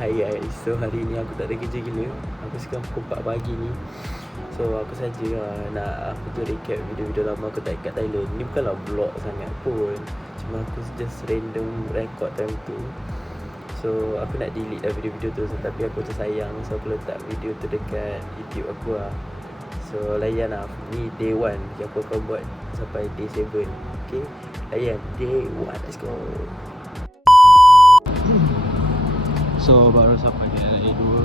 Hai guys, so hari ni aku tak ada kerja gila. Aku sekarang pukul 4 pagi ni. So aku saja nak aku tu recap video-video lama aku tak kat Thailand. Ni bukanlah vlog sangat pun, cuma aku just random record time tu. So aku nak delete dah video-video tu, tapi aku macam sayang, so aku letak video tu dekat YouTube aku lah. So layan lah, ni day 1 yang aku akan buat sampai day 7. Okay, layan day 1, let's go. So baru sampai di LA 2.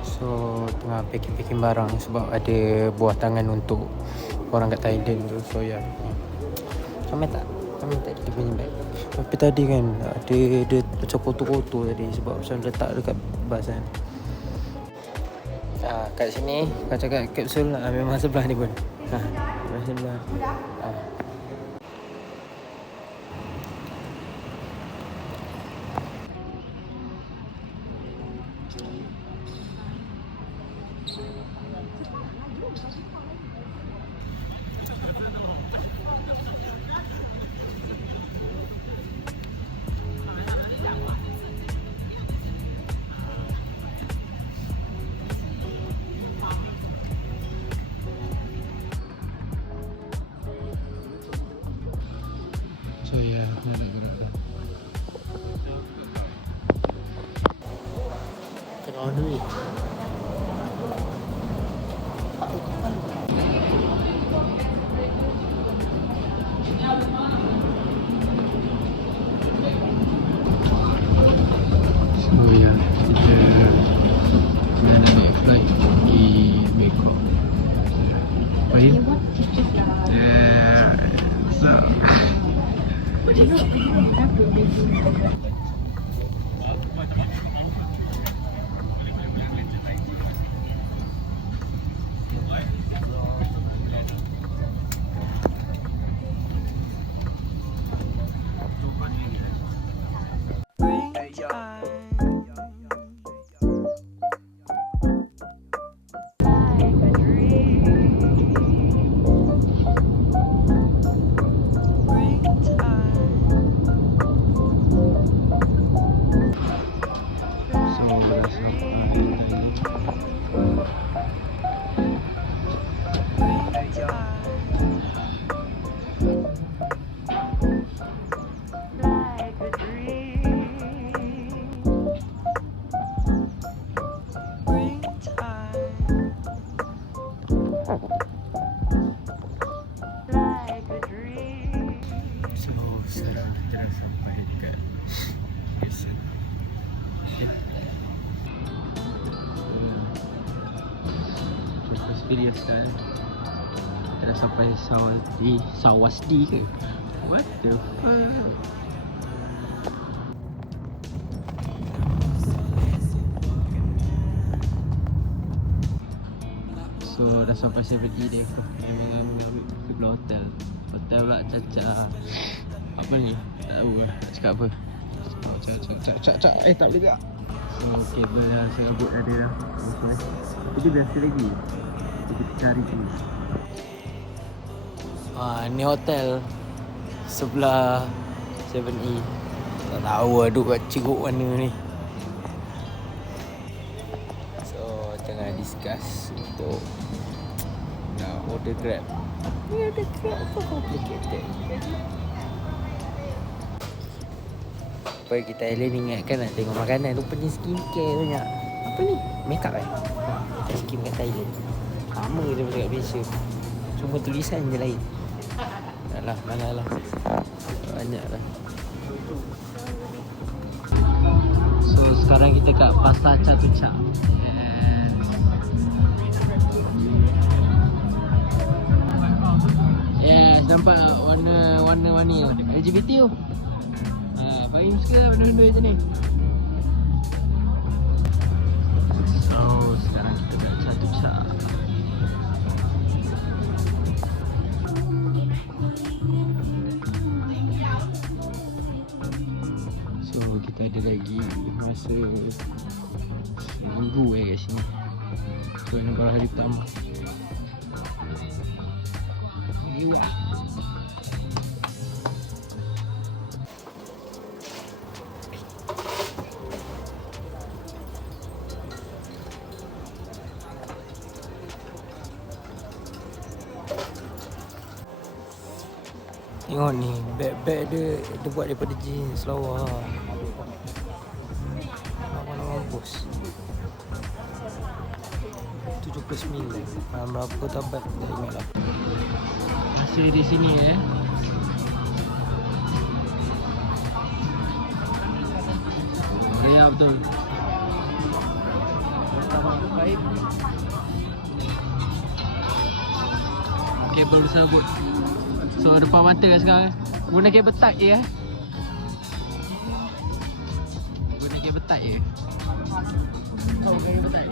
So tengah packing barang sebab ada buah tangan untuk orang kat Thailand tu. So ya, Kami tak kita punya bag. Tapi tadi kan dia macam kotor-kotor tadi sebab macam letak dekat bas kan. Kat sini kau cakap kapsul memang sebelah ni pun. Memang sebelah. So ya, nak gerak dah. Kena on duit. So ya, kita nak naik flight di Bangkok. Baik? So sekarang kita dah sampai dekat Pearson. Experience kan. Kita dah sampai Sawasdi ke? What the fuck? So dah sampai 7D dia ke. Ambil sebelah hotel. Hotel pula caca. Apa ni? Tak tahu lah. Cakap apa? Cak. Tak boleh tak? So kabel dah serabut ada dah. Okay. Tapi biasa lagi. Kita cari sini. Ni hotel sebelah 7E. Tak tahu aduk kat ceruk mana ni. So tengah discuss untuk nak order Grab. Ni ada Grab apa complicated. Pergi Thailand ingatkan nak tengok makanan. Rupanya skincare banyak. Apa ni? Makeup skin kat Thailand sama je macam kat Malaysia, cuma tulisan je lain. Mana lah banyak lah. So sekarang kita kat Pasar Chatuchak. Yes, nampak warna-warni LGBT tu. Fahim suka benda-benda macam ni. So sekarang kita kat Chatuchak. So kita ada lagi masa seminggu kat sini. So ini baru hari pertama. Tengok ni, bag dia buat daripada jeans lawa. Lawa bos. 79. Berapa kota bag tak ingat lah. Masih di sini Ya betul. Kabel tersebut. So depan mata kan sekarang. Guna kabel tight je Guna kabel tight je. Oh, kabel tight.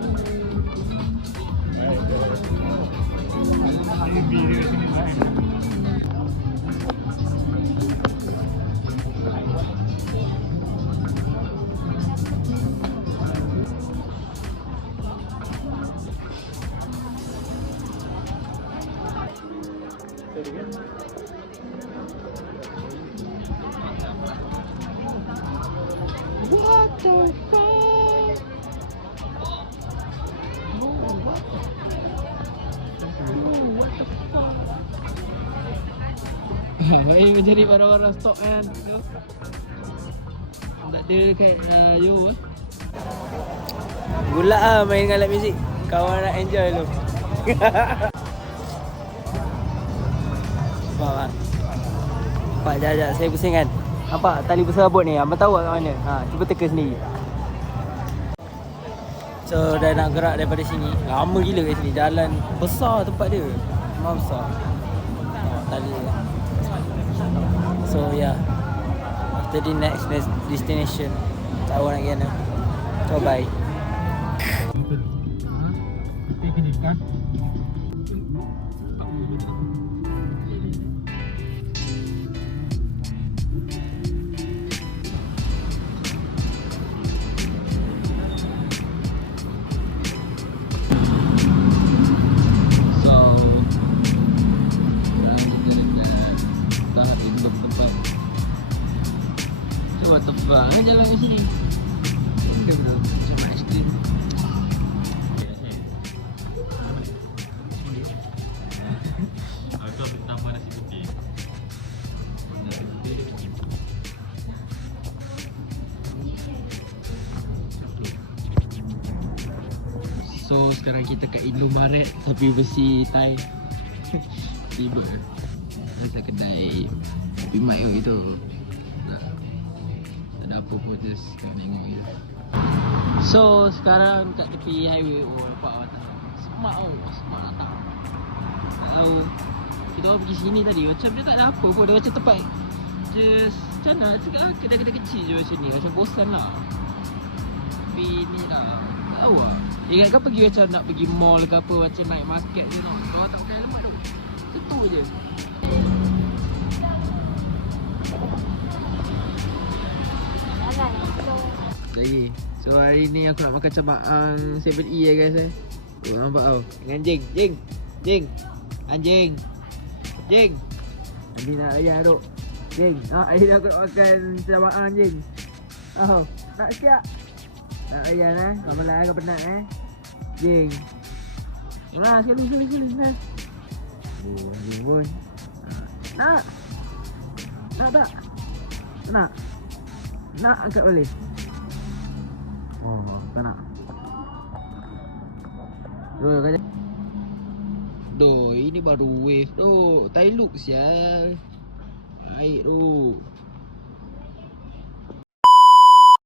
What the fuck? What the fuck? Ini menjadi barang-barang stok kan. Tak ada dekat Yo Gulak lah main dengan alat muzik. Kawan nak enjoy tu. Nampak tak? Nampak sekejap saya pusing kan. Nampak tali berserabut ni, abang tahu kat mana? Cuba teka sendiri. So dah nak gerak daripada sini. Lama gila kat sini, jalan besar tempat dia. Memang besar. Tali dia. So yeah, after the next destination, tak tahu nak pergi mana. So bye. What the fuck? Jalan ke sini. Okay bro, macam ekstrim. Aku ambil tambah nasi putih. So sekarang kita kat Indomaret tapi versi Thai. Tiba rasa kedai kopi mat gitu. Tak ada apa pun, just tengok je. So sekarang kat tepi highway. Oh nampak atas semak semak datang. Kalau kita orang pergi sini tadi macam dia tak ada apa pun. Dia macam tempat just macam mana nak cakap, kedai-kedai kecil je macam ni. Macam bosan lah. Tapi ni lah, tak tahu lah. Ingat kan pergi macam nak pergi mall ke apa, macam night market je tau. Kalau tak pakai lemak tu, itu je. Lagi. So hari ni aku nak makan cabaang 7E ya guys Oh nampak tau. Dengan Jing. Anjing. Anjing nak ayah duk. Jing. Hari ni aku nak makan cabaang Jing. Nak siap. Tak payah lah, tak malas kau penat Jing. Nah, sekali nah. Oh, Jing pun. Nak tak? Nak angkat balik. Oh, tak nak. Doh, ini baru wave tu. Tai look sial. Baik tu.